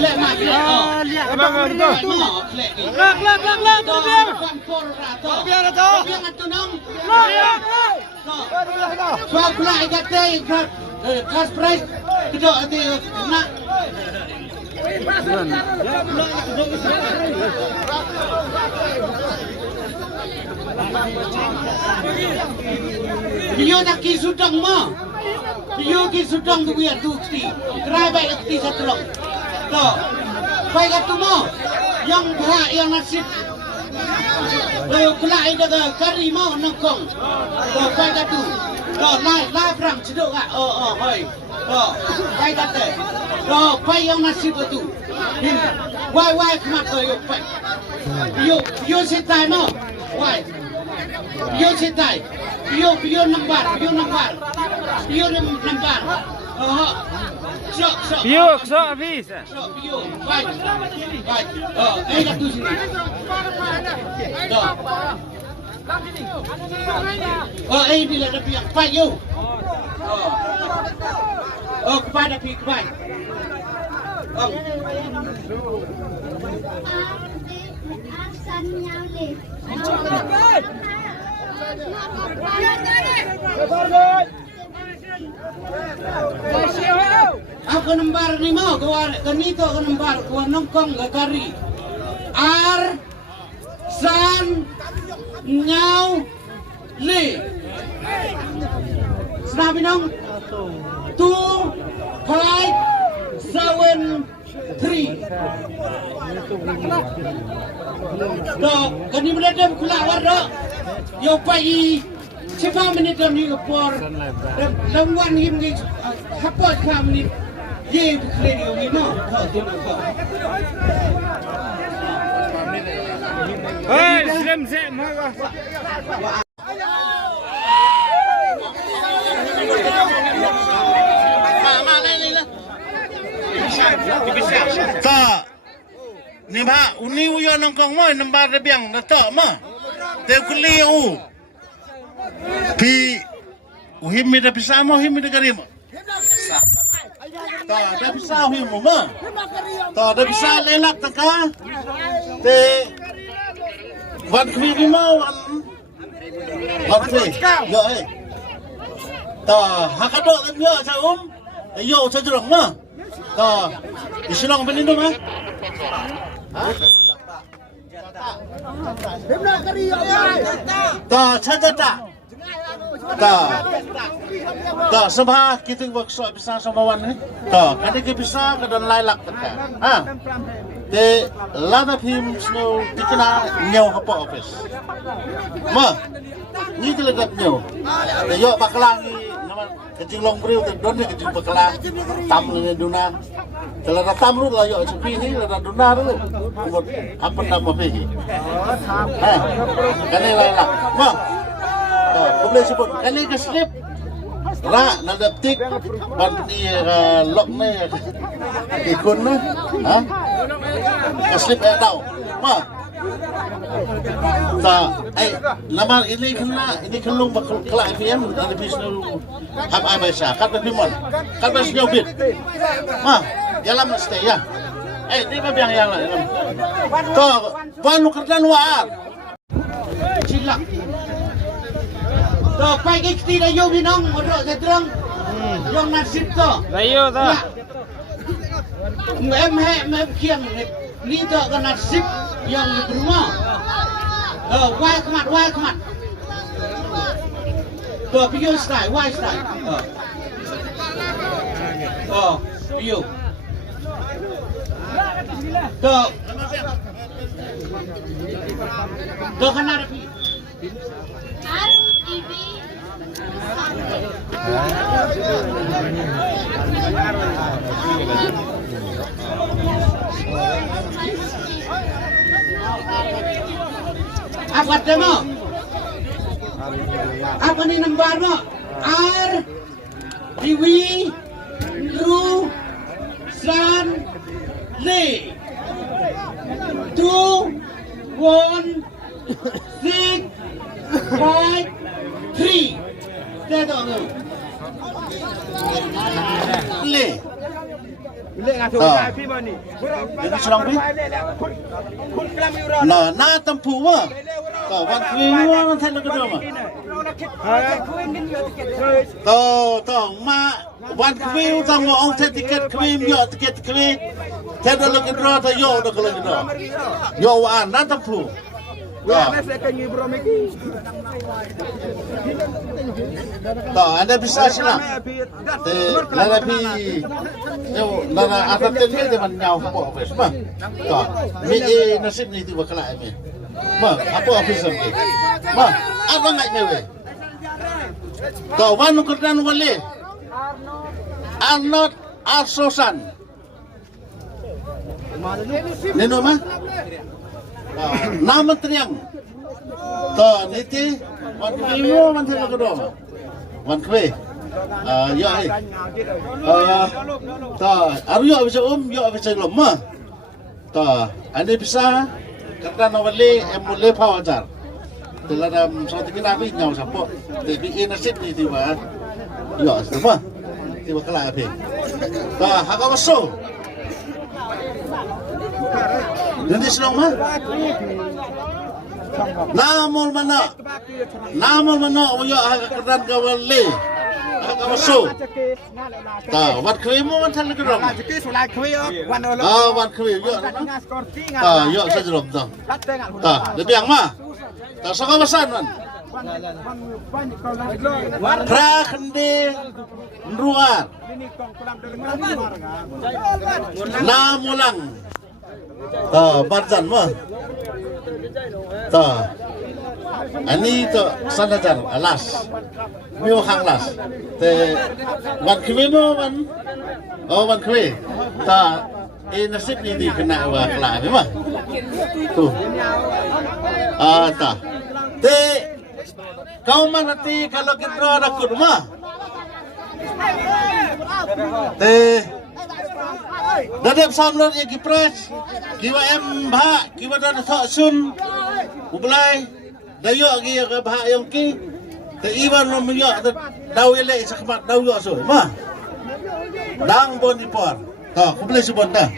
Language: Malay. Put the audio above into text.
lek mak lek lihat abang lek to biar kampor to biar atu nong to pula ikate kas price kedok ati nak Bio nak ki sudang ma. Bio ki sudang tu biar tu kti. Kerai baik kti satu. To. Baik atu ma. Yang berhak yang nasib. Kelai dah kari ma nongkong. To baik atu. To lai perang cedok ah. Hoi. To baik atu. To baik yang nasib tu. Why kemat to yo baik. Yo setai ma. Why? Yo setai. Yo nambar. Sok. Bio, sok habis. Bio, baik. Dah tu sini. Dah. Bila dah piak, baik yo. Kepada piak baik. Aku nembar ni mau kanito aku nembar ku nongkong ke kari ar san nyau le snabinong 2 5 7 3 dok kani menadam kulawar dok yo pai Siapa menit ni kepor, lawan ni hapot kam ni, ye berkeliling ni no, kau tu kau. Hei, slim sih, mana? Mana ni lah? Tak, ni bah, uni uyo nongkong mo, nambar rebiang, nato mo, terkeliling Pi uhim mi da pisah mo uhim mi da garim. Ta da pisah uhim mo ma. Ta da pisah lelak taka. Te wan kwi mo wan kwi. Yo Ta hakado da yo sa yo sa jurong ma. Ta isilong penindo ma. Ta chata. Tak sebab kita workshop bisa sama wan ni. Tak, ada kita bisa kedan lailak kita. De lada phim snow dikena nyau apa office. Ni tu lekat nyau. De yo bakalang ni nama kecing long briu ke don ni kecing bakalang tam ni duna. Kalau tam lu lah yo sepi ni lah duna lu. Buat apa nama pergi? Kan ni lailak. Boleh sebut kali ke slip ra nada tik ban ni lok ni ikun ni ke slip tau nama ini kelung kelak FM dari bisnu hab ai baisa kat pimon kat bas nyobit jalan mesti ya ni biang yang lah to ban kerdan waar Silap. To pai ke kti dah yo binong modok setrang. Yang nasib to. Layo to. Em kiang ni to kan nasib yang di rumah. Wai kemat. To pio style, wai style. Pio. To kana ada pi. Apa demo? Apa ni nomor mo? R Dewi Ru San Le 2 1 6 5 3 Tengok tu. Le. Le ngah tu kai pi mana ni? Ini serang ni. Nah, na tempu mah. Tahu wan kwi mah man thay lagi mah. Tahu mak wan kwi tang ong thay tiket kwi yo tiket kwi. Thay dah lagi draw thay yo dah lagi draw. Yo wan na tempu. Tahu anda bisa silam. Lada pi, lada atas tenir dia menyau apa office mah. Tahu, ni nasib ni tu bakal ni. Mah, apa office ni? Mah, apa ngai mewe? Tahu, wanu kerdan wale. Arnold Arsosan. Nino mah? Nama teriang. Tahu, niti. Wan kwi mo man thay kedua. Wan kwi. Ya ni. Tahu, aru yo bisa yo bisa lomah. Tahu, anda bisa kerana nawali emule pawajar. Dalam suatu kita ni nyau sampo. Tapi nasib ni tiba. Ya, semua. Tiba kelak api. Tahu, hak masuk. Nanti selong mah. Namun mana uya kedan kawali agak masuk. Tahu wat krimu wan thay lagi dong. Wan kri yo. Yo saya jelom tahu. Lebih yang mah. Tahu sokong pesan man. Prakende ruar. Namulang. Barzan mah. Ini tu sanajar alas, miu hang las. Te wan kwi mo wan, wan kwi. Nasib ni di kena wa kelak ni mah. Tu. Te kau mana ti kalau kita ada kurma. Te dadap samlon yang kipres, kiwa bah, kiwa dah tak sun, ubelai, dayo lagi yang bah yang ki, iwan nomor daw elek sakmat daw yo so, mah, dang bon dipor, tak, ubelai sebon dah.